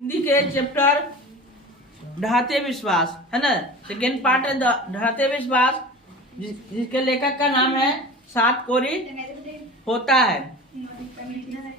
हिंदी के चैप्टर ढाते विश्वास है ना। सेकेंड पार्ट है ढाते विश्वास, जिसके लेखक का नाम है सात कोरी होता है।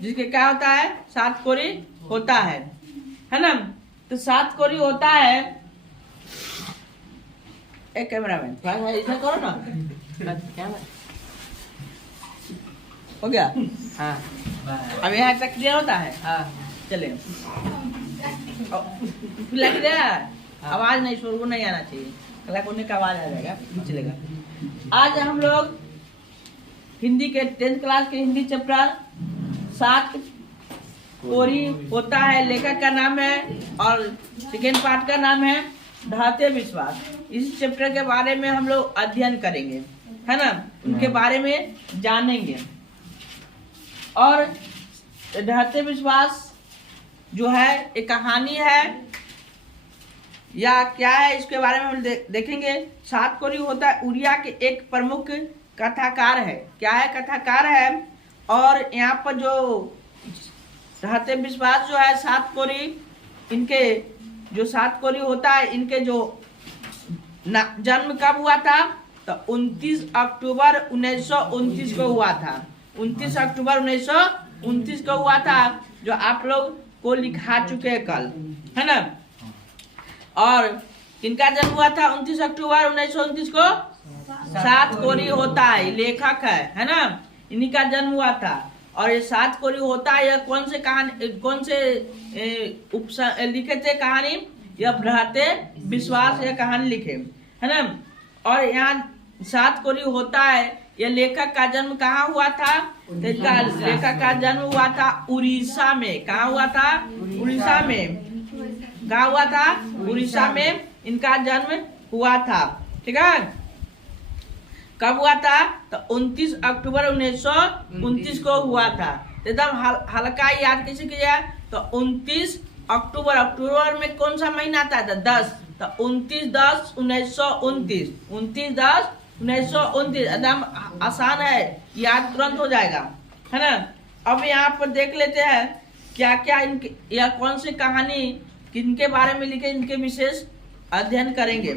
जिसके क्या होता है, सात कोरी होता है ना। तो सात कोरी होता है, एक कैमरामैन इधर करो ना, कैमरा हो गया। हाँ, अब यहाँ तक क्लियर होता है। हाँ चले, लग गया। आवाज नहीं, शोर नहीं आना चाहिए, कला कोने का आवाज आ जाएगा, चलेगा। आज हम लोग हिंदी के 10th क्लास के हिंदी चैप्टर सात कोरी होता है, लेखक का नाम है, और सेकेंड पार्ट का नाम है ढाते विश्वास। इस चैप्टर के बारे में हम लोग अध्ययन करेंगे, है ना, उनके बारे में जानेंगे। और ढाते विश्वास जो है एक कहानी है या क्या है, इसके बारे में हम देखेंगे। सात कोरी होता है उड़िया के एक प्रमुख कथाकार है। क्या है, कथाकार है। और यहाँ पर जो ढाते विश्वास जो है सात कोरी, इनके जो सात कोरी होता है, इनके जो जन्म कब हुआ था, तो 29 अक्टूबर 1929 को हुआ था। 29 अक्टूबर 1929 को हुआ था, जो आप लोग को लिखा चुके हैं कल, है ना। और किनका जन्म हुआ था 29 अक्टूबर 1929 को? सात कोरी होता है, लेखक है ना, इन्हीं का जन्म हुआ था। और ये सात कोरी होता है, यह कौन से कहानी, कौन से लिखे थे कहानी, यह ढाते विश्वास यह कहानी लिखे, है ना। और यहाँ सात कोरी होता है, यह लेखक का जन्म कहाँ हुआ था? लेखक का जन्म हुआ था उड़ीसा में। कहाँ हुआ था? उड़ीसा में। कहाँ हुआ था? उड़ीसा में इनका जन्म हुआ था, ठीक है। कब हुआ था? तो 29 अक्टूबर 1929 को हुआ था। एकदम हल्का याद कैसे किया? तो 29 अक्टूबर, अक्टूबर में कौन सा महीना आता है? 10, तो 29/10/1929, 29/10/1929, एकदम आसान है, याद तुरंत हो जाएगा, है ना। अब यहाँ पर देख लेते हैं क्या क्या इनके, या कौन सी कहानी किनके बारे में लिखे, इनके विशेष अध्ययन करेंगे।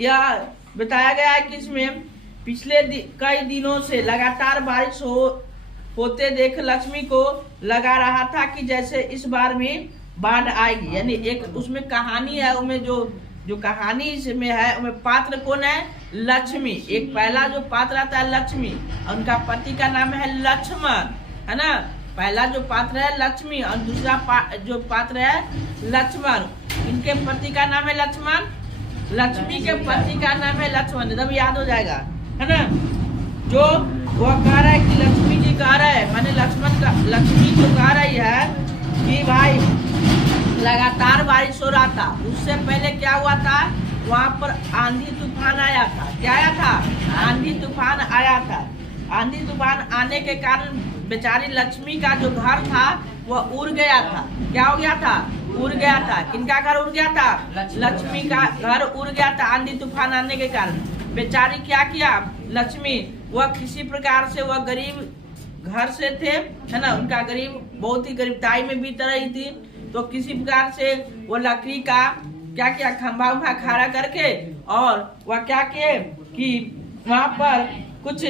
यह बताया गया है कि इसमें पिछले कई दिनों से लगातार बारिश होते देख लक्ष्मी को लगा रहा था कि जैसे इस बार में बाढ़ आएगी। यानी एक उसमें कहानी है, उसमें जो कहानी इसमें है, उसमें पात्र कौन है? लक्ष्मी। एक पहला जो पात्र आता है लक्ष्मी, उनका पति का नाम है लक्ष्मण, है ना। पहला जो पात्र है लक्ष्मी, और दूसरा जो पात्र है लक्ष्मण। इनके पति का नाम है लक्ष्मण, लक्ष्मी के पति का नाम है लक्ष्मण, एकदम याद हो जाएगा, है ना। जो वो कह रहा है कि लक्ष्मी जी कह रहे हैं, माने लक्ष्मी जो कह रही है कि भाई लगातार बारिश हो रहा था। उससे पहले क्या हुआ था, वहाँ पर आंधी तूफान आया था। क्या आया था? आंधी तूफान आया था। आंधी तूफान आने के कारण बेचारी लक्ष्मी का जो घर था वह उड़ गया था। क्या हो गया था? उड़ गया था। किनका घर उड़ गया था? लक्ष्मी का घर उड़ गया था आंधी तूफान आने के कारण। बेचारी क्या किया लक्ष्मी, वह किसी प्रकार से, वह गरीब घर से थे, है ना, उनका गरीब, बहुत ही गरीबताई में बीत रही थी। तो किसी प्रकार से वो लकड़ी का क्या किया, खंभा उम्भा खड़ा करके, और वह क्या किए कि वहाँ पर कुछ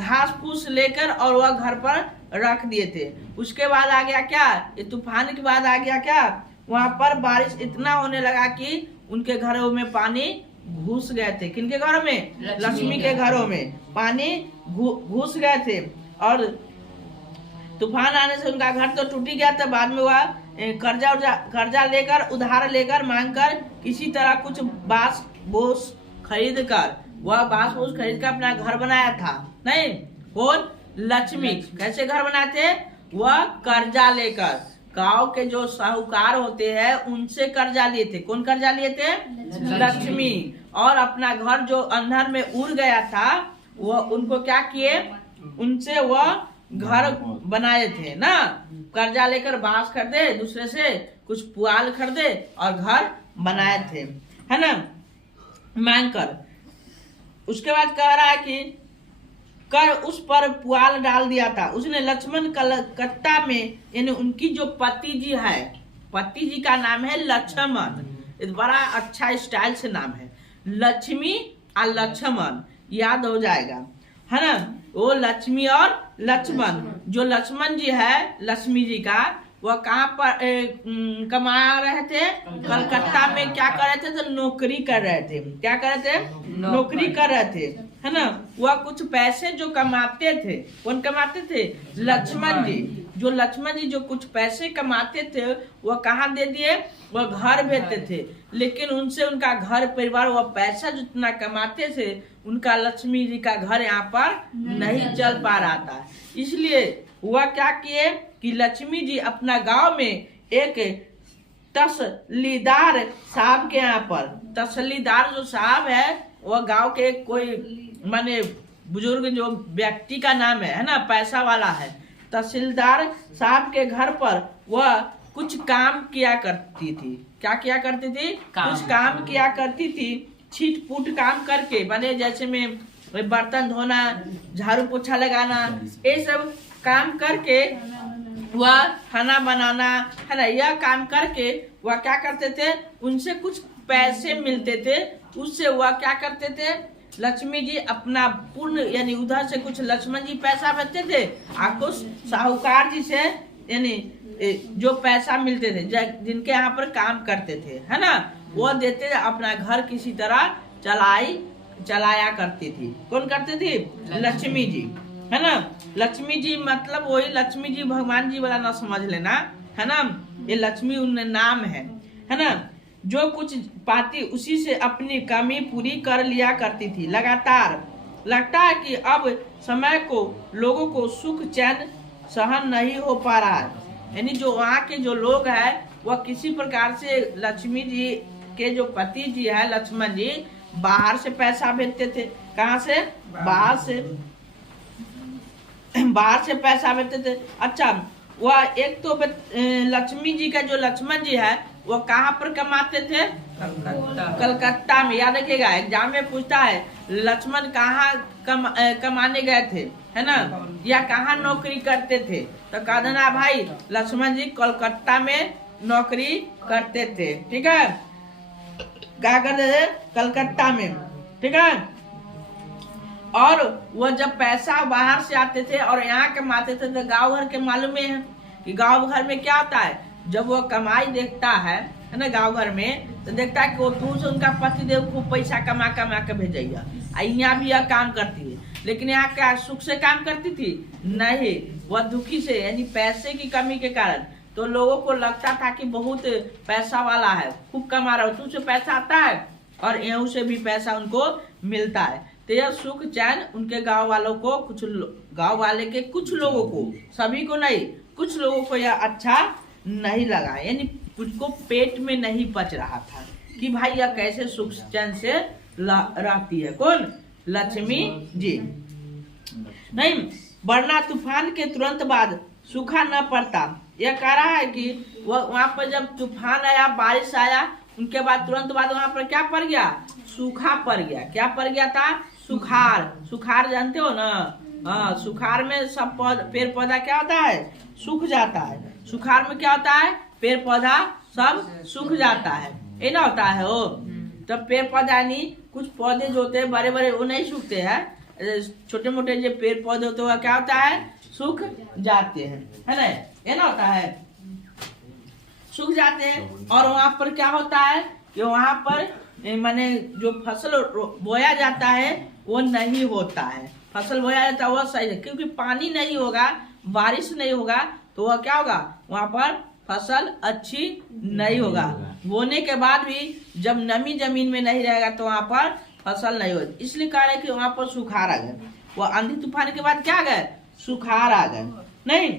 घास फूस लेकर और वह घर पर रख दिए थे। उसके बाद आ गया क्या, ये तूफान के बाद आ गया क्या, वहाँ पर बारिश इतना होने लगा कि उनके घरों में पानी घुस गए थे। किनके घरों में? लक्ष्मी के घरों में पानी घुस गए थे। और तूफान आने से उनका घर तो टूट गया था। बाद में वह कर्जा लेकर, उधार लेकर, मांगकर, किसी तरह कुछ बांस बोस खरीद कर, वह बांस बोस खरीद कर अपना घर बनाया था। नहीं, कौन? लक्ष्मी। कैसे घर बनाए थे? वह कर्जा लेकर, गांव के जो साहूकार होते हैं उनसे कर्जा लिए थे। कौन कर्जा लिए थे? लक्ष्मी। और अपना घर जो अंधर में उड़ गया था, वह उनको क्या किए, उनसे वह घर बनाए थे ना। कर्जा लेकर बांस खरीदे, दूसरे से कुछ पुआल खरीदे और घर बनाए थे, है ना, मांग कर। उसके बाद कह रहा है कि कर उस पर पुआल डाल दिया था। उसने लक्ष्मण कलकत्ता में, यानी उनकी जो पति जी है, पति जी का नाम है लक्ष्मण। बड़ा अच्छा स्टाइल से नाम है, लक्ष्मी और लक्ष्मण, याद हो जाएगा, है ना। वो लक्ष्मी और लक्ष्मण, जो लक्ष्मण जी है लक्ष्मी जी का, वह कहाँ पर कमा रहे थे, कलकत्ता में। क्या कर रहे थे, तो नौकरी कर रहे थे। क्या कर रहे थे, नौकरी कर रहे थे, है ना। वह कुछ पैसे जो कमाते थे, कौन कमाते थे, लक्ष्मण जी। जो लक्ष्मण जी जो कुछ पैसे कमाते थे वह कहाँ दे दिए, वह घर भेजते थे। लेकिन उनसे उनका घर परिवार, वह पैसा जितना कमाते थे, उनका लक्ष्मी जी का घर यहाँ पर नहीं चल पा रहा था। इसलिए वह क्या किए कि लक्ष्मी जी अपना गांव में एक तसलीदार साहब के यहाँ पर, तसलीदार जो साहब है वह गांव के कोई माने बुजुर्ग जो व्यक्ति का नाम है ना, पैसा वाला है। तहसीलदार साहब के घर पर वह कुछ काम किया करती थी। क्या किया करती थी, कुछ काम किया करती थी, छीट-फूट काम करके, बने जैसे में बर्तन धोना, झाड़ू पोछा लगाना, ये सब काम करके वह खाना बनाना, है ना, यह काम करके वह क्या करते थे, उनसे कुछ पैसे मिलते थे। उससे वह क्या करते थे, लक्ष्मी जी अपना पूर्ण यानी उधर से कुछ लक्ष्मण जी पैसा भेजते थे और कुछ साहूकार जी से यानी जो पैसा मिलते थे जिनके यहाँ पर काम करते थे, है ना, वो देते थे। अपना घर किसी तरह चलाया करती थी। कौन करती थी, लक्ष्मी जी, है ना। लक्ष्मी जी मतलब वही लक्ष्मी जी भगवान जी वाला ना समझ लेना, है ना। ये लक्ष्मी उन नाम है ना। जो कुछ पाती उसी से अपनी कमी पूरी कर लिया करती थी लगातार। लगता है कि अब समय को लोगों को सुख चैन सहन नहीं हो पा रहा है। यानी जो वहाँ के जो लोग हैं वह किसी प्रकार से लक्ष्मी जी के जो पति जी है लक्ष्मण जी बाहर से पैसा भेजते थे। कहाँ से, बाहर से पैसा भेजते थे। अच्छा, वह एक तो लक्ष्मी जी का जो लक्ष्मण जी है वो कहाँ पर कमाते थे, कलकत्ता में। याद रखिएगा, एग्जाम में पूछता है लक्ष्मण कहाँ कमाने गए थे, है ना, या कहाँ नौकरी करते थे, तो कह देना भाई लक्ष्मण जी कलकत्ता में नौकरी करते थे। ठीक है, क्या करते थे, कलकत्ता में। ठीक है, और वो जब पैसा बाहर से आते थे और यहाँ कमाते थे तो गांव घर के मालूम है कि गांव घर में क्या होता है, जब वो कमाई देखता है ना गांव घर में, तो देखता है कि वो दूर से उनका पतिदेव खूब पैसा कमा के भेजेगा। यहाँ भी यह काम करती है, लेकिन यहाँ क्या सुख से काम करती थी, नहीं, वह दुखी से, यानी पैसे की कमी के कारण। तो लोगों को लगता था कि बहुत पैसा वाला है, खूब कमा रहा है, तू से पैसा आता है और यहाँ से भी पैसा उनको मिलता है। तो यह सुख चैन उनके गांव वालों को, कुछ गांव वाले के कुछ लोगों को, सभी को नहीं, कुछ लोगों को यह अच्छा नहीं लगा। यानी कुछ को पेट में नहीं पच रहा था कि भाई यह कैसे सुख चैन से रहती है। कौन, लक्ष्मी जी। नहीं, वरना तूफान के तुरंत बाद सूखा न पड़ता। यह कह रहा है कि वहाँ पर जब तूफान आया, बारिश आया, उनके बाद तुरंत बाद वहाँ पर क्या पड़ गया, सूखा पड़ गया। क्या पड़ गया था, सुखार। सुखार जानते हो ना, हाँ, सुखार में सब पेड़ पौधा क्या होता है, सूख जाता है। सुखार में क्या होता है, पेड़ पौधा सब सूख जाता है, ये ना होता है वो। तब पेड़ पौधा नहीं, कुछ पौधे जो होते हैं बड़े बड़े वो नहीं सूखते हैं, छोटे मोटे जो पेड़ पौधे होते हैं वो क्या होता है, सूख जाते हैं, है ना, ये ना होता है, सूख जाते हैं। और वहाँ पर क्या होता है कि वहाँ पर माने जो फसल बोया जाता है वो नहीं होता है। फसल बोया जाता है वो सही है, क्योंकि पानी नहीं होगा, बारिश नहीं होगा, तो वह क्या होगा, वहाँ पर फसल अच्छी नहीं होगा। बोने के बाद भी जब नमी जमीन में नहीं रहेगा तो वहाँ पर फसल नहीं होगी। इसलिए कह रहे कि वहाँ पर सुखार आ गए। वह आंधी तूफान के बाद क्या गए, सुखार आ गए। नहीं,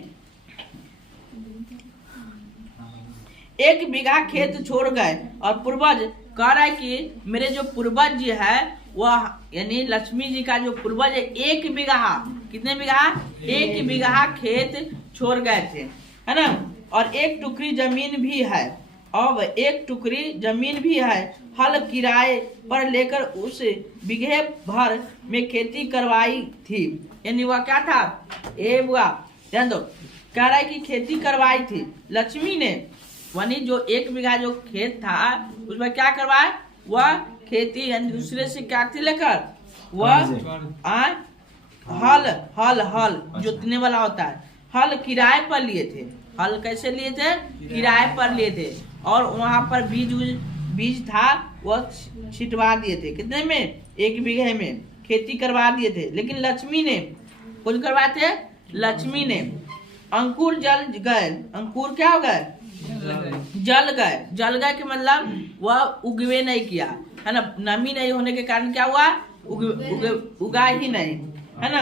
1 बीघा खेत छोड़ गए और पूर्वज कह रहा है कि मेरे जो पूर्वज जी है वह यानी लक्ष्मी जी का जो पूर्वज है 1 बीघा, कितने बीघा, 1 बीघा खेत छोड़ गए थे, है ना। और 1 टुकड़ी जमीन भी है, अब 1 टुकड़ी जमीन भी है। हल किराए पर लेकर उस बीघे भर में खेती करवाई थी। यानी वह क्या था, ए बुआ ध्यान दो, कह रहा है कि खेती करवाई थी लक्ष्मी ने, यानी जो 1 बीघा जो खेत था उसमें क्या करवाए, वह खेती यानी दूसरे से क्या थी लेकर, वह हल जोतने वाला होता है, हल किराए पर लिए थे। हल कैसे लिए थे, किराए पर लिए थे। और वहां पर बीज था वह छिटवा दिए थे। कितने में, 1 बीघे में खेती करवा दिए थे। लेकिन लक्ष्मी ने, कौन करवाए थे, लक्ष्मी ने। अंकुर जल गए, अंकुर क्या हो गए, जल गए के मतलब वह उगवे नहीं किया, है ना। नमी नहीं होने के कारण क्या हुआ, उगा ही नहीं, है ना।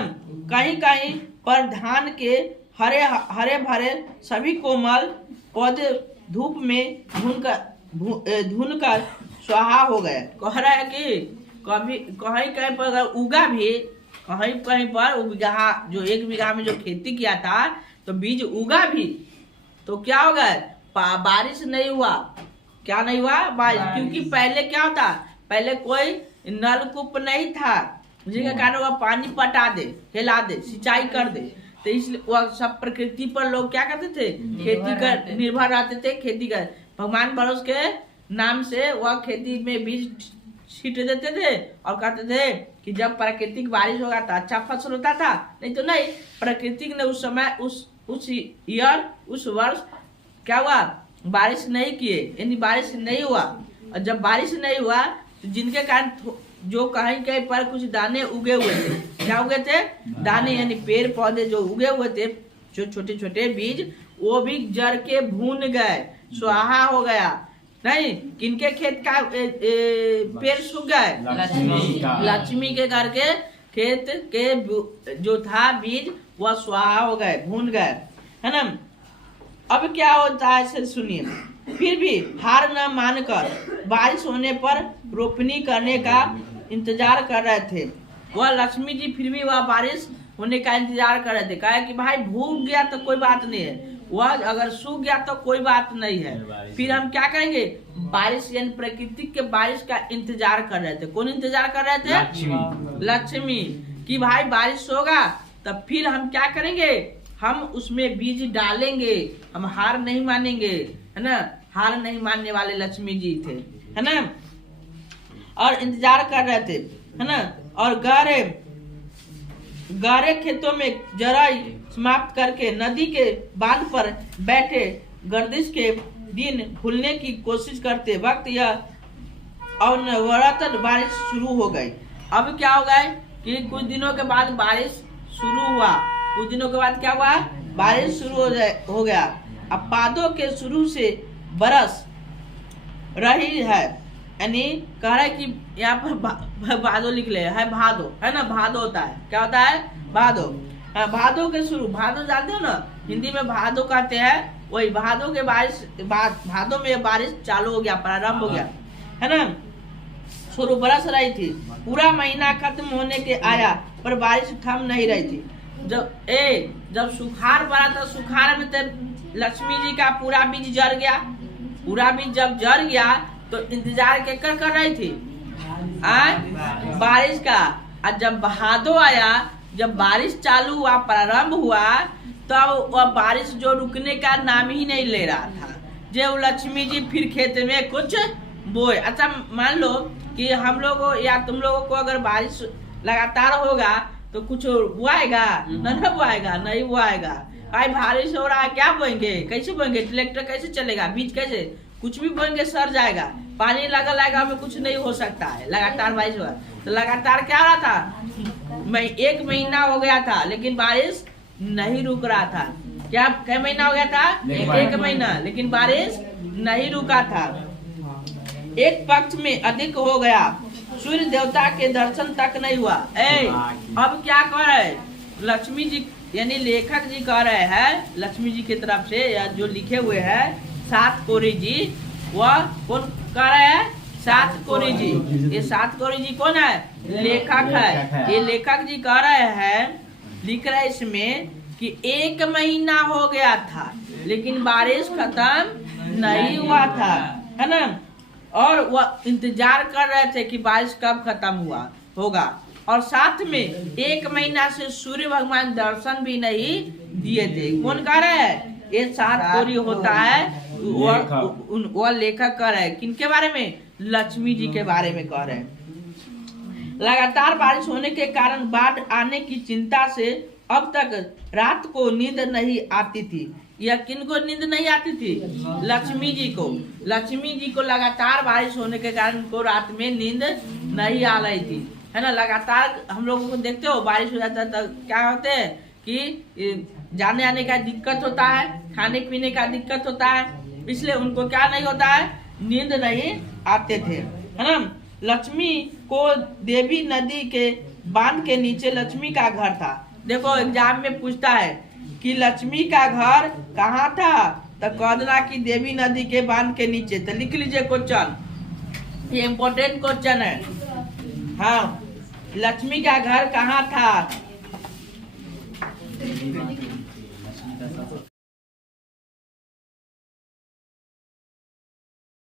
कहीं कहीं पर धान के हरे भरे सभी कोमल पौधे धूप में धुन कर स्वाहा हो गए। कह रहा है कि कभी कहीं कहीं पर अगर उगा भी, कहीं कहीं पर जो 1 बीघा में जो खेती किया था तो बीज उगा भी, तो क्या हो गया, बारिश नहीं हुआ। क्या नहीं हुआ, बारिश। क्योंकि पहले क्या होता, पहले कोई नलकूप नहीं था जिसके कारण वह पानी पटा दे, हिला दे, सिंचाई कर दे। तो इसलिए वह सब प्रकृति पर लोग क्या करते थे, खेती कर निर्भर रहते थे। खेती कर भगवान भरोसे के नाम से वह खेती में बीज छीट देते थे और कहते थे कि जब प्राकृतिक बारिश होगा तो अच्छा फसल होता था, नहीं तो नहीं। प्राकृतिक ने उस समय उस वर्ष क्या हुआ, बारिश नहीं किए, यानी बारिश नहीं हुआ। और जब बारिश नहीं हुआ तो जिनके कारण जो कहीं कहीं पर कुछ दाने उगे हुए थे, क्या उगे थे, दाने, यानी पेड़ पौधे जो उगे हुए थे, जो छोटे छोटे बीज, वो भी जड़ के भून गए, स्वाहा हो गया। नहीं, किनके खेत का पेड़ सूख गए, लक्ष्मी के घर के खेत के जो था बीज वह स्वाहा हो गए, भून गए, है ना। अब क्या होता है सुनिए। फिर भी हार न मानकर बारिश होने पर रोपनी करने का इंतजार कर रहे थे। वह लक्ष्मी जी फिर भी वह बारिश होने का इंतजार कर रहे थे। कहा कि भाई भूख गया तो कोई बात नहीं है, वह अगर सूख गया तो कोई बात नहीं है। फिर हम क्या करेंगे, बारिश यानी प्रकृति के बारिश का इंतजार कर रहे थे। कौन इंतजार कर रहे थे, लक्ष्मी कि भाई बारिश होगा तब फिर हम क्या करेंगे, हम उसमें बीज डालेंगे, हम हार नहीं मानेंगे, है ना। हार नहीं मानने वाले लक्ष्मी जी थे, है ना। और इंतजार कर रहे थे, है ना। और गहरे खेतों में जराई समाप्त करके नदी के बांध पर बैठे गर्दिश के दिन भूलने की कोशिश करते वक्त यह अनवरत बारिश शुरू हो गई। अब क्या हो गया कि कुछ दिनों के बाद बारिश शुरू हुआ। कुछ दिनों के बाद क्या हुआ, बारिश शुरू हो गया। अब पादों के शुरू से बरस रही है, यानी कह रहा है कि यहाँ पर भादो लिख ले है, भादो, है ना। भादो होता है, क्या होता है, भादो। भादो के शुरू, भादो जानते हो ना, हिंदी में भादो कहते हैं। वही भादो के बारिश, भादो में बारिश चालू हो गया, प्रारंभ हो गया, है ना। शुरू बरस रही थी। पूरा महीना खत्म होने के आया पर बारिश थम नहीं रही थी। जब सुखार पड़ा तो सुखार में तो लक्ष्मी जी का पूरा बीज जर गया। पूरा बीज जब जर गया तो इंतजार केकर कर रही थी, बारिश का। और जब भादो आया, जब बारिश चालू हुआ, प्रारंभ हुआ, तब वह बारिश जो रुकने का नाम ही नहीं ले रहा था। जो लक्ष्मी जी फिर खेत में कुछ बोए। अच्छा मान लो कि हम लोगों या तुम लोगों को अगर बारिश लगातार होगा तो कुछ बुआएगा, नहीं बुआएगा, नहीं बुआएगा। भाई बारिश हो रहा है, क्या बोएंगे, कैसे बोएंगे, ट्रैक्टर कैसे चलेगा, बीज कैसे, कुछ भी बोएंगे सर जाएगा। पानी लगा लाएगा, हमें कुछ नहीं हो सकता है। लगातार बारिश हुआ तो लगातार क्या रहा था, 1 महीना हो गया था लेकिन बारिश नहीं रुक रहा था। क्या महीना हो गया था, 1 महीना, लेकिन बारिश नहीं रुका था। एक पक्ष में अधिक हो गया, सूर्य देवता के दर्शन तक नहीं हुआ। अब क्या कह रहे लक्ष्मी जी, यानी लेखक जी कह रहे हैं लक्ष्मी जी की तरफ से, या जो लिखे हुए हैं सातकोरी जी, वह कौन कह रहे हैं, सातकोरी जी। ये सातकोरी जी कौन है, लेखक है। ये लेखक जी कह रहे हैं, लिख रहे इसमें कि 1 महीना हो गया था लेकिन बारिश खत्म नहीं हुआ था, है ना। और वह इंतजार कर रहे थे कि बारिश कब खत्म होगा। और साथ में 1 महीना से सूर्य भगवान दर्शन भी नहीं दिए थे। कौन कह रहा है, ये सातकोरी होता है, वह लेखक कह रहे हैं किनके बारे में? लक्ष्मी जी के बारे में कह रहे हैं। लगातार बारिश होने के कारण बाढ़ आने की चिंता से अब तक रात को नींद नहीं आती थी। यह किनको नींद नहीं आती थी? लक्ष्मी जी को। लक्ष्मी जी को लगातार बारिश होने के कारण उनको रात में नींद नहीं आ रही थी, है ना। लगातार हम लोगों को देखते हो बारिश हो जाता है तो क्या होते हैं कि जाने आने का दिक्कत होता है, खाने पीने का दिक्कत होता है, इसलिए उनको क्या नहीं होता है? नींद नहीं आते थे, है ना। लक्ष्मी को देवी नदी के बांध के नीचे लक्ष्मी का घर था। देखो एग्जाम में पूछता है कि लक्ष्मी का घर कहाँ था, तो कह देना कि देवी नदी के बांध के नीचे। तो लिख लीजिए क्वेश्चन, ये इम्पोर्टेंट क्वेश्चन है। हाँ, लक्ष्मी का घर कहाँ था?